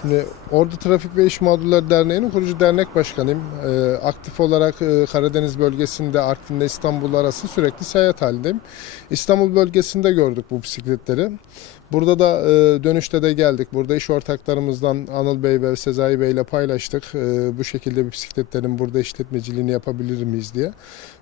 Şimdi Ordu Trafik ve İş Mağdurları Derneği'nin kurucu dernek başkanıyım. Ee, aktif olarak e, Karadeniz bölgesinde Artvin'le İstanbul arası sürekli seyahat halindeyim. İstanbul bölgesinde gördük bu bisikletleri. Burada da e, dönüşte de geldik. Burada iş ortaklarımızdan Anıl Bey ve Sezai Bey ile paylaştık. E, bu şekilde bisikletlerin burada işletmeciliğini yapabilir miyiz diye.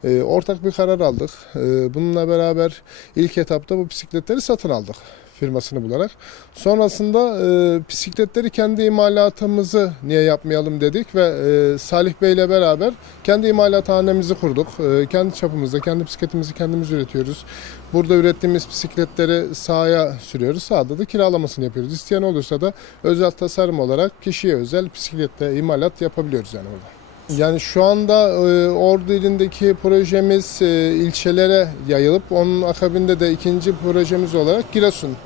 E, ortak bir karar aldık. E, bununla beraber ilk etapta bu bisikletleri satın aldık firmasını bularak. Sonrasında e, bisikletleri kendi imalatımızı niye yapmayalım dedik ve e, Salih Bey ile beraber kendi imalathanemizi kurduk. E, kendi çapımızda kendi bisikletimizi kendimiz üretiyoruz. Burada ürettiğimiz bisikletleri sahaya sürüyoruz. Sahada da kiralamasını yapıyoruz. İsteyen olursa da özel tasarım olarak kişiye özel bisikletle imalat yapabiliyoruz yani burada. Yani şu anda e, Ordu ilindeki projemiz e, ilçelere yayılıp onun akabinde de ikinci projemiz olarak Giresun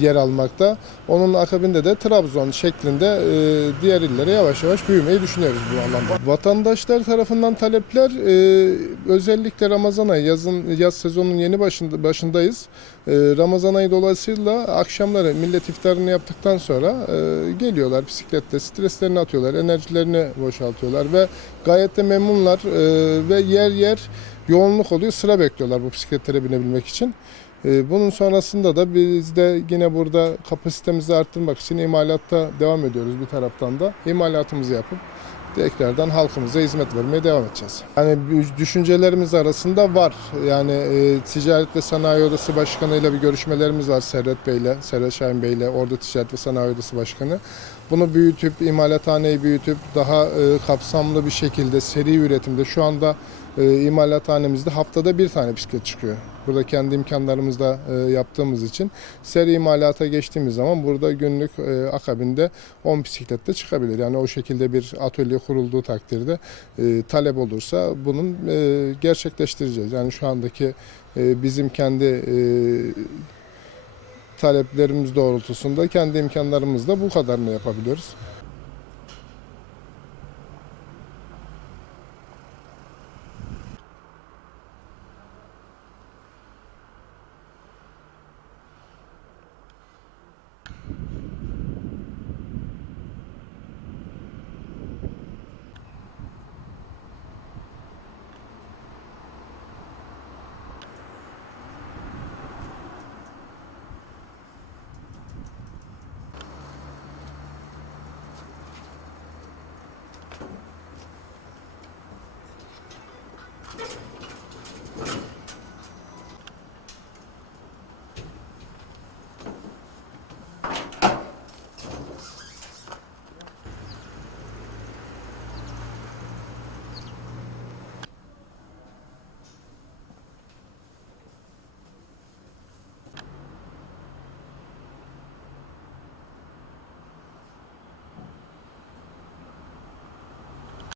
yer almakta. Onun akabinde de Trabzon şeklinde e, diğer illere yavaş yavaş büyümeyi düşünüyoruz bu alanda. Vatandaşlar tarafından talepler e, özellikle Ramazan ayı yazın yaz sezonunun yeni başında başındayız. E, Ramazan ayı dolayısıyla akşamları millet iftarını yaptıktan sonra e, geliyorlar bisikletle streslerini atıyorlar, enerjilerini boşaltıyorlar ve gayet de memnunlar e, ve yer yer yoğunluk oluyor. Sıra bekliyorlar bu bisikletlere binebilmek için. E, Bunun sonrasında da biz de yine burada kapasitemizi arttırmak için imalatta devam ediyoruz bir taraftan da. İmalatımızı yapıp tekrardan halkımıza hizmet vermeye devam edeceğiz. Yani düşüncelerimiz arasında var. Yani e, Ticaret ve Sanayi Odası Başkanı ile bir görüşmelerimiz var Servet Bey ile, Servet Şahin Bey ile, Ordu Ticaret ve Sanayi Odası Başkanı. Bunu büyütüp, imalathaneyi büyütüp daha e, kapsamlı bir şekilde seri üretimde şu anda e, imalathanemizde haftada bir tane bisiklet çıkıyor. Burada kendi imkanlarımızla e, yaptığımız için seri imalata geçtiğimiz zaman burada günlük e, akabinde 10 bisiklet de çıkabilir. Yani o şekilde bir atölye kurulduğu takdirde e, talep olursa bunun e, gerçekleştireceğiz. Yani şu andaki e, bizim kendi e, taleplerimiz doğrultusunda kendi imkanlarımızla bu kadarını yapabiliyoruz.